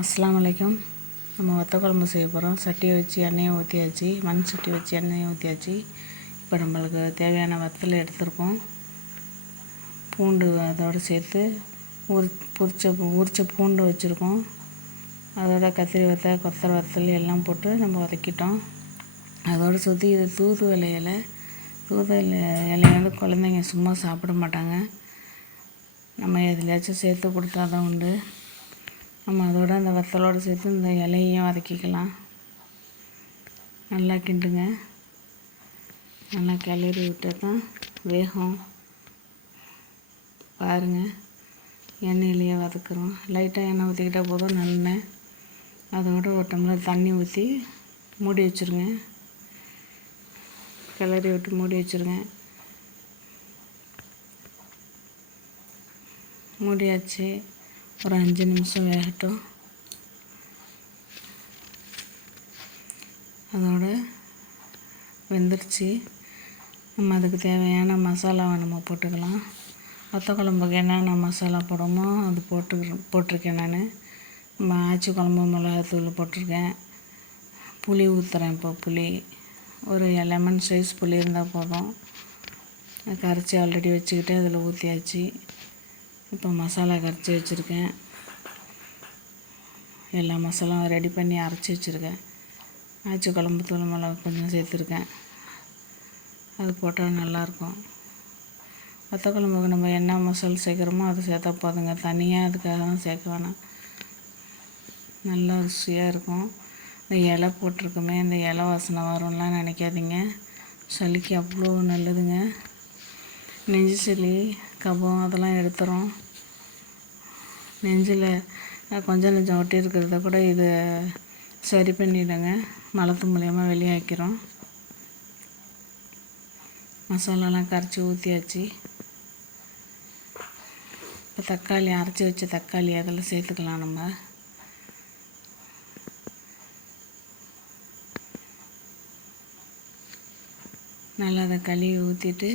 அஸ்ஸலாமு அலைக்கும். நம்ம வத்த குழம்பு செய்ய போகிறோம். சட்டியை வச்சு எண்ணெயை ஊற்றியாச்சு, மண் சட்டி வச்சு எண்ணெயை ஊற்றியாச்சு. இப்போ நம்மளுக்கு தேவையான வத்தல் எடுத்துருக்கோம். பூண்டு அதோடு சேர்த்து உரிச்ச பூண்டு வச்சுருக்கோம். அதோட கத்திரி வத்தல், கொத்தரை வத்தல் எல்லாம் போட்டு நம்ம வதக்கிட்டோம். அதோடு சுற்றி இது தூதுவளை இலை. தூதுவளை இலையை வந்து குழந்தைங்க சும்மா சாப்பிட மாட்டாங்க. நம்ம எதுலையாச்சும் சேர்த்து கொடுத்தா தான் உண்டு. நம்ம அதோட அந்த வத்தலோடு சேர்த்து இந்த இலையையும் வதக்கிக்கலாம். நல்லா கிண்டுங்க. நல்லா கிளறி விட்டால் தான் வேகும். பாருங்கள், எண்ணெயிலேயே வதக்குறோம். லைட்டாக எண்ணெய் ஊற்றிக்கிட்டால் போதும். நல்லெண்ணெய் அதோட ஒரு டம்ளர் தண்ணி ஊற்றி மூடி வச்சுருங்க. கிளறி விட்டு மூடி வச்சுருங்க. மூடியாச்சு. ஒரு 5 நிமிஷம் வேகட்டும். அதோட வெந்துருச்சு. நம்ம அதுக்கு தேவையான மசாலாவை நம்ம போட்டுக்கலாம். வத்த குழம்புக்கு என்னென்ன மசாலா போடுமோ அது போட்டிருக்கேன் நான். நம்ம ஆச்சி குழம்பு மிளகாத்தூள் போட்டிருக்கேன். புளி ஊற்றுறேன். இப்போ புளி ஒரு லெமன் சைஸ் புளி இருந்தால் போதும். கரைச்சி ஆல்ரெடி வச்சுக்கிட்டு அதில் ஊற்றியாச்சு. இப்போ மசாலா கரைச்சி வச்சுருக்கேன். எல்லா மசாலாவும் ரெடி பண்ணி அரைச்சி வச்சுருக்கேன். ஆச்சி குழம்பு தூள் மிளகா கொஞ்சம் சேர்த்துருக்கேன். அது போட்டால் நல்லாயிருக்கும். வத்த குழம்புக்கு நம்ம என்ன மசாலா சேர்க்குறோமோ அது சேர்த்தா போதுங்க. தனியாக அதுக்காக தான் சேர்க்க வேணாம். நல்லா ருசியாக இருக்கும். இந்த இலை போட்டிருக்குமே, இந்த இலை வாசனை வரும்லாம் நினைக்காதீங்க. சளிக்கு அவ்வளோ நல்லதுங்க. நெஞ்சு சளி, கபம் அதெல்லாம் எடுத்துரும். நெஞ்சில் கொஞ்சம் நெஞ்சம் ஒட்டி இருக்கிறத கூட இது சரி பண்ணிவிடுங்க. மலத்து மூலயமா வெளியாக்கிறோம். மசாலாலாம் கரைச்சி ஊற்றியாச்சு. இப்போ தக்காளி அரைச்சி வச்ச தக்காளி அதில் சேர்த்துக்கலாம். நம்ம நல்லா அதை கழுவி ஊற்றிட்டு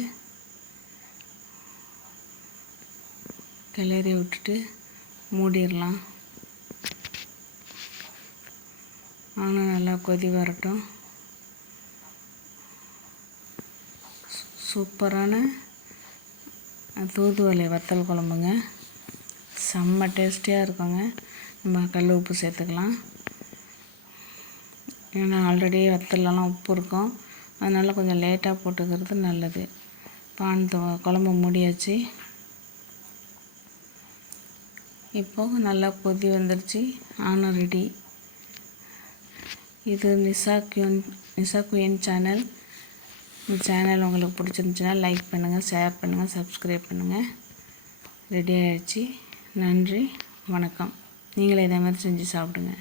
கிளறி விட்டுட்டு மூடிடலாம். ஆனால் நல்லா கொதி வரட்டும். சூப்பரான தூதுவளை வத்தல் குழம்புங்க. செம்ம டேஸ்டியாக இருக்குங்க. நம்ம கல் உப்பு சேர்த்துக்கலாம். ஏன்னா ஆல்ரெடி வத்தலெல்லாம் உப்பு இருக்கும். அதனால் கொஞ்சம் லேட்டாக போட்டுக்கிறது நல்லது. குழம்பு மூடியாச்சு. இப்போது நல்லா கொதி வந்துடுச்சு. ஆனால் ரெடி. இது நிசா குயின் சேனல். இந்த சேனல் உங்களுக்கு பிடிச்சிருந்துச்சுன்னா லைக் பண்ணுங்கள், ஷேர் பண்ணுங்கள், சப்ஸ்கிரைப் பண்ணுங்கள். ரெடி ஆகிடுச்சு. நன்றி, வணக்கம். நீங்களே இதே மாதிரி செஞ்சு சாப்பிடுங்க.